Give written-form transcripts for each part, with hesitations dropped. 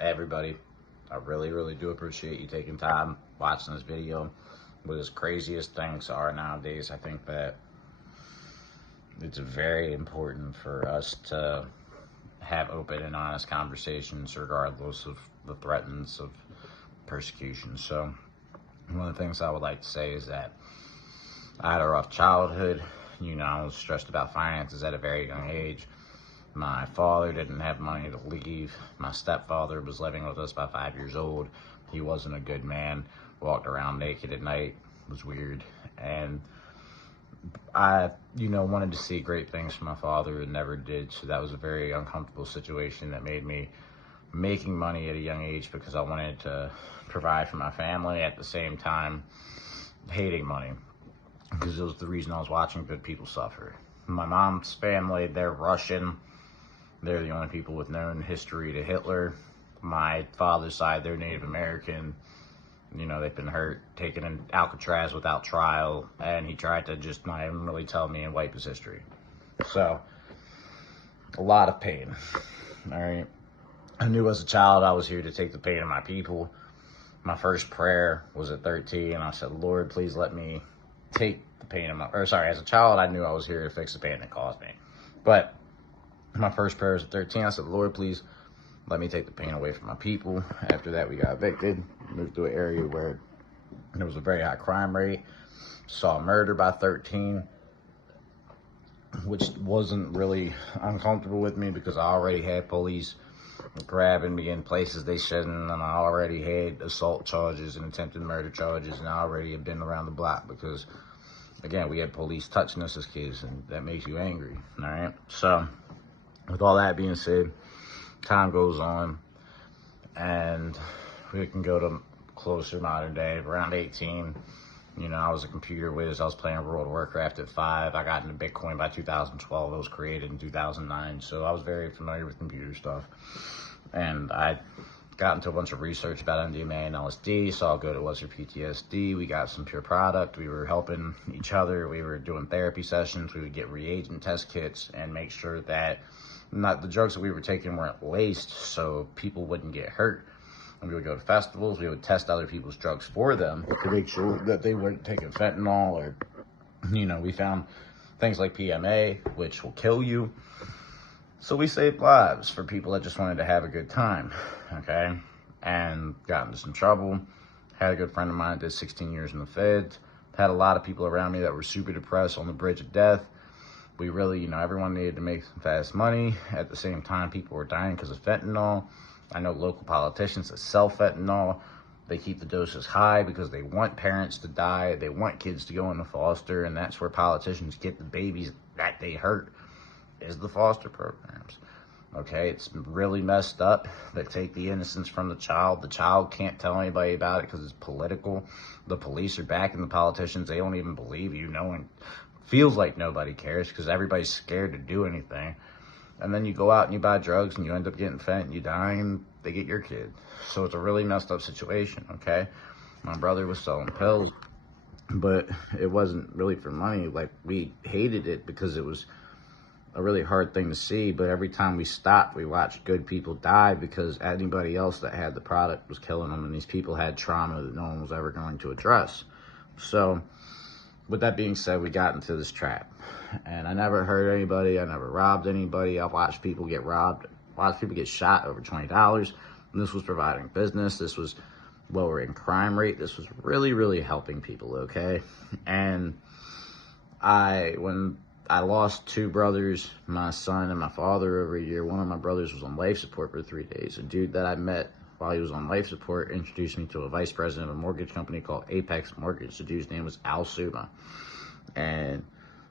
Everybody, I really do appreciate you taking time watching this video. But as crazy as things are nowadays, I think that it's very important for us to have open and honest conversations regardless of the threats of persecution. So one of the things I would like to say is that I had a rough childhood. I was stressed about finances at a very young age. My father didn't have money to leave. My stepfather was living with us by 5 years old. He wasn't a good man. Walked around naked at night. It was weird. And I, wanted to see great things from my father and never did. So that was a very uncomfortable situation that made me making money at a young age because I wanted to provide for my family at the same time hating money, because it was the reason I was watching good people suffer. My mom's family, they're Russian. They're the only people with known history to Hitler. My father's side, they're Native American. They've been hurt, taken in Alcatraz without trial, and he tried to just not even really tell me and wipe his history. So, a lot of pain, all right? I knew as a child I was here to take the pain of my people. My first prayer was at 13. I said, Lord, please let me take the pain of as a child, I knew I was here to fix the pain it caused me. But my first prayer was at 13. I said, Lord, please let me take the pain away from my people. After that, we got evicted, moved to an area where there was a very high crime rate. Saw murder by 13, which wasn't really uncomfortable with me because I already had police grabbing me in places they shouldn't, and I already had assault charges and attempted murder charges, and I already had been around the block because, again, we had police touching us as kids, and that makes you angry, all right? So, with all that being said, time goes on, and we can go to closer modern day. Around 18, I was a computer whiz. I was playing World of Warcraft at 5. I got into Bitcoin by 2012. It was created in 2009, so I was very familiar with computer stuff. And I got into a bunch of research about MDMA and LSD, so I'll go to What's Your PTSD. We got some pure product. We were helping each other. We were doing therapy sessions. We would get reagent test kits and make sure that the drugs that we were taking weren't laced so people wouldn't get hurt. And we would go to festivals. We would test other people's drugs for them to make sure that they weren't taking fentanyl, or, we found things like PMA, which will kill you. So we saved lives for people that just wanted to have a good time, okay? And got into some trouble. Had a good friend of mine that did 16 years in the feds. Had a lot of people around me that were super depressed on the bridge of death. We really, everyone needed to make some fast money. At the same time, people were dying because of fentanyl. I know local politicians that sell fentanyl. They keep the doses high because they want parents to die. They want kids to go into foster, and that's where politicians get the babies that they hurt, is the foster programs. Okay, it's really messed up. They take the innocence from the child. The child can't tell anybody about it because it's political. The police are backing the politicians. They don't even believe you. No one feels like nobody cares because everybody's scared to do anything. And then you go out and you buy drugs and you end up getting fent and you die and they get your kid. So it's a really messed up situation, okay? My brother was selling pills, but it wasn't really for money. Like, we hated it because it was a really hard thing to see, but every time we stopped, we watched good people die because anybody else that had the product was killing them, and these people had trauma that no one was ever going to address. So, with that being said, we got into this trap, and I never hurt anybody. I never robbed anybody. I watched people get robbed, watched people get shot over $20, and this was providing business. This was lowering crime rate. This was really helping people, okay? And when I lost two brothers, my son and my father, over a year. One of my brothers was on life support for 3 days. A dude that I met while he was on life support introduced me to a vice president of a mortgage company called Apex Mortgage. The dude's name was Al Suma. And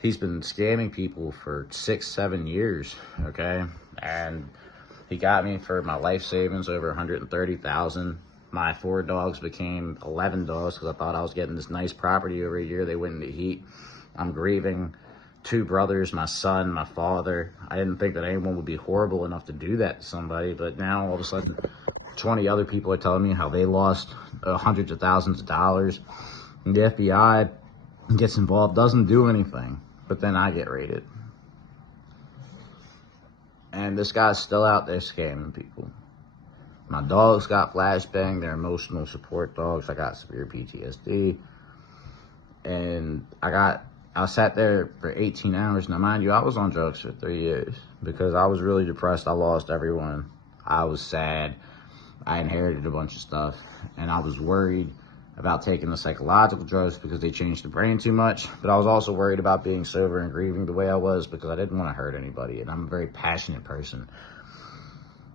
he's been scamming people for 6-7 years, okay? And he got me for my life savings over $130,000. My 4 dogs became 11 dogs because I thought I was getting this nice property over a year. They went into heat. I'm grieving 2 brothers, my son, my father. I didn't think that anyone would be horrible enough to do that to somebody, but now all of a sudden 20 other people are telling me how they lost hundreds of thousands of dollars. And the FBI gets involved, doesn't do anything, but then I get raided. And this guy's still out there scamming people. My dogs got flashbang. They're emotional support dogs. I got severe PTSD. And I sat there for 18 hours. Now, mind you, I was on drugs for 3 years because I was really depressed. I lost everyone. I was sad. I inherited a bunch of stuff. And I was worried about taking the psychological drugs because they changed the brain too much. But I was also worried about being sober and grieving the way I was because I didn't want to hurt anybody. And I'm a very passionate person.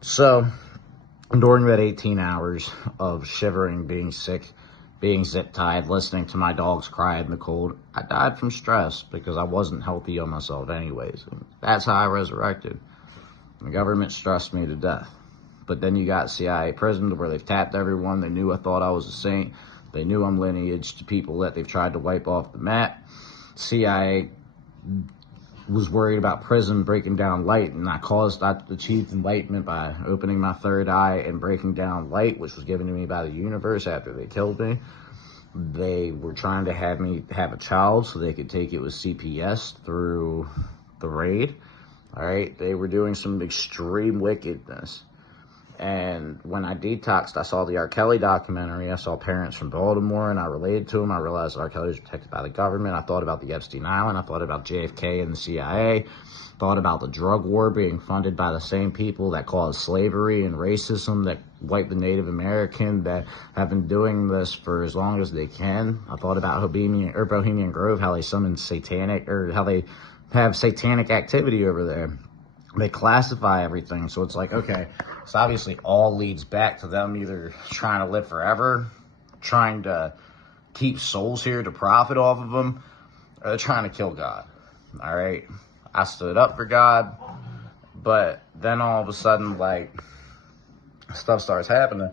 So during that 18 hours of shivering, being sick, being zip-tied, listening to my dogs cry in the cold, I died from stress because I wasn't healthy on myself anyways. And that's how I resurrected. The government stressed me to death. But then you got CIA prison where they've tapped everyone. They knew I thought I was a saint. They knew I'm lineage to people that they've tried to wipe off the map. CIA was worried about prison breaking down light, and I achieved enlightenment by opening my third eye and breaking down light, which was given to me by the universe after they killed me. They were trying to have me have a child so they could take it with CPS through the raid. All right, they were doing some extreme wickedness. And when I detoxed, I saw the R. Kelly documentary. I saw parents from Baltimore, and I related to them. I realized R. Kelly was protected by the government. I thought about the Epstein Island. I thought about JFK and the CIA. Thought about the drug war being funded by the same people that caused slavery and racism, that wiped the Native American, that have been doing this for as long as they can. I thought about Bohemian Grove, how they summon satanic, or how they have satanic activity over there. They classify everything, so it's like, okay, so obviously all leads back to them either trying to live forever, trying to keep souls here to profit off of them, or they're trying to kill God, all right? I stood up for God, but then all of a sudden, like, stuff starts happening.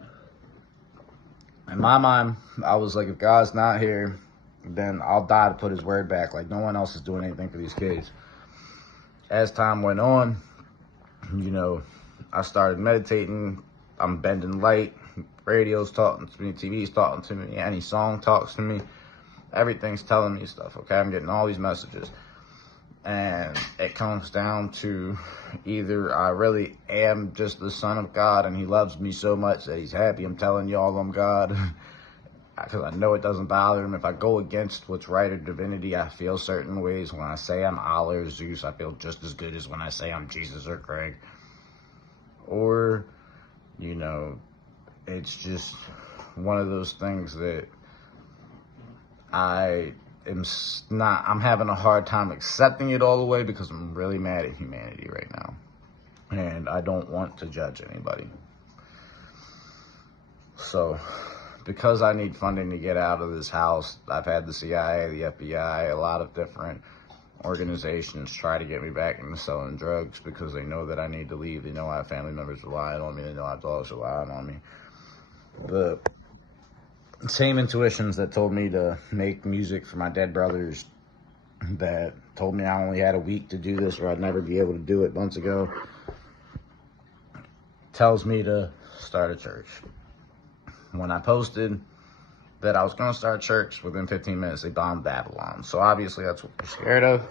In my mind, I was like, if God's not here, then I'll die to put his word back. Like, no one else is doing anything for these kids. As time went on, you know, I started meditating. I'm bending light. Radio's talking to me. TV's talking to me. Any song talks to me. Everything's telling me stuff, okay? I'm getting all these messages. And it comes down to either I really am just the son of God and he loves me so much that he's happy I'm telling y'all I'm God. Because I know it doesn't bother him. If I go against what's right or divinity, I feel certain ways. When I say I'm Allah or Zeus, I feel just as good as when I say I'm Jesus or Craig. Or, you know, it's just one of those things that I'm having a hard time accepting it all the way because I'm really mad at humanity right now. And I don't want to judge anybody. So, because I need funding to get out of this house, I've had the CIA, the FBI, a lot of different organizations try to get me back into selling drugs because they know that I need to leave. They know I have family members relying on me. They know I have dogs relying on me. The same intuitions that told me to make music for my dead brothers, that told me I only had a week to do this or I'd never be able to do it months ago, tells me to start a church. When I posted that I was going to start a church, within 15 minutes, they bombed Babylon. So obviously that's what they're scared of.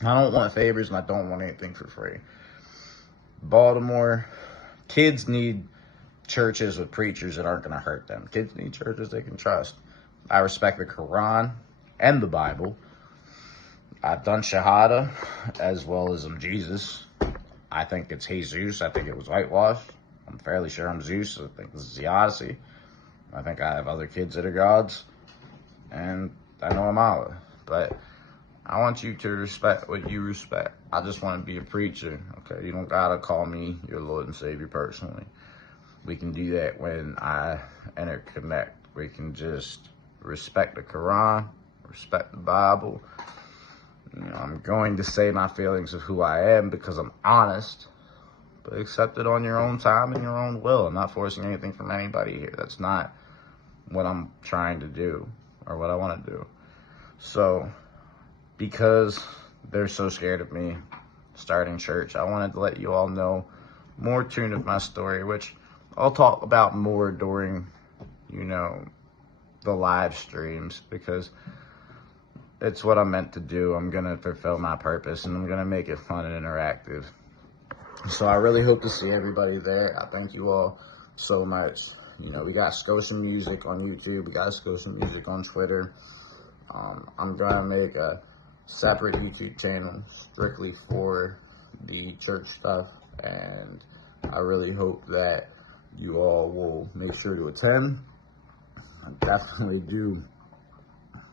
I don't want favors and I don't want anything for free. Baltimore, kids need churches with preachers that aren't going to hurt them. Kids need churches they can trust. I respect the Quran and the Bible. I've done Shahada as well as I'm Jesus. I think it's Jesus. I think it was whitewashed. I'm fairly sure I'm Zeus. I think this is the Odyssey. I think I have other kids that are gods. And I know I'm Allah. But I want you to respect what you respect. I just want to be a preacher, okay? You don't got to call me your Lord and Savior personally. We can do that when I interconnect. We can just respect the Quran, respect the Bible. You know, I'm going to say my feelings of who I am because I'm honest. But accept it on your own time and your own will. I'm not forcing anything from anybody here. That's not what I'm trying to do or what I want to do. So, because they're so scared of me starting church, I wanted to let you all know more tune of my story, which I'll talk about more during, you know, the live streams, because it's what I'm meant to do. I'm going to fulfill my purpose, and I'm going to make it fun and interactive. So I really hope to see everybody there. I thank you all so much. You know, we got Skotia Music on YouTube. We got Skotia Music on Twitter. I'm gonna make a separate YouTube channel strictly for the church stuff, and I really hope that you all will make sure to attend. I definitely do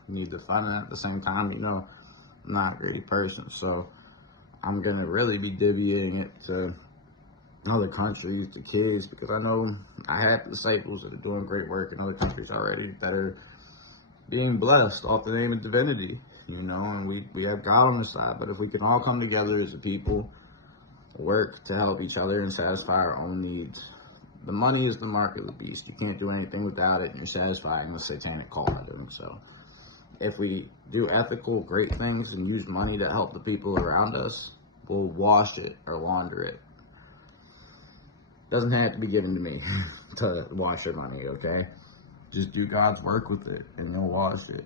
need the fun, and at the same time, you know, I'm not a greedy person, so I'm gonna really be divvying it to other countries, to kids, because I know I have disciples that are doing great work in other countries already that are being blessed off the name of divinity, you know, and we have God on the side. But if we can all come together as a people, work to help each other and satisfy our own needs. The money is the mark of the beast. You can't do anything without it, and you're satisfying the satanic call by doing so. If we do ethical, great things and use money to help the people around us, we'll wash it or launder it. Doesn't have to be given to me to wash your money, okay? Just do God's work with it, and you'll wash it.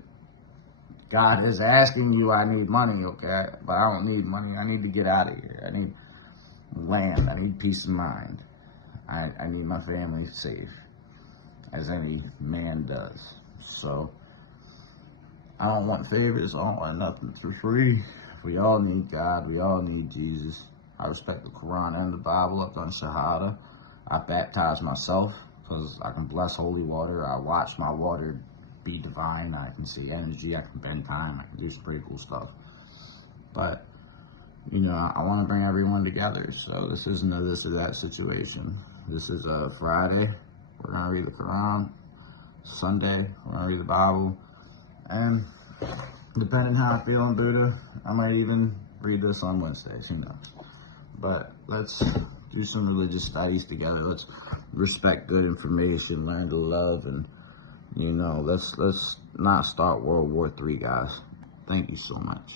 God is asking you, I need money, okay? But I don't need money. I need to get out of here. I need land. I need peace of mind. I need my family safe, as any man does. So, I don't want favors. I don't want nothing for free. We all need God. We all need Jesus. I respect the Quran and the Bible. I've done Shahada. I baptize myself because I can bless holy water. I watch my water be divine. I can see energy. I can bend time. I can do some pretty cool stuff. But, you know, I want to bring everyone together. So this isn't a this or that situation. This is a Friday. We're going to read the Quran. Sunday, we're going to read the Bible. And depending how I feel in Buddha, I might even read this on Wednesdays. Who knows? But let's do some religious studies together. Let's respect good information, learn to love, and, you know, let's not start World War III, guys. Thank you so much.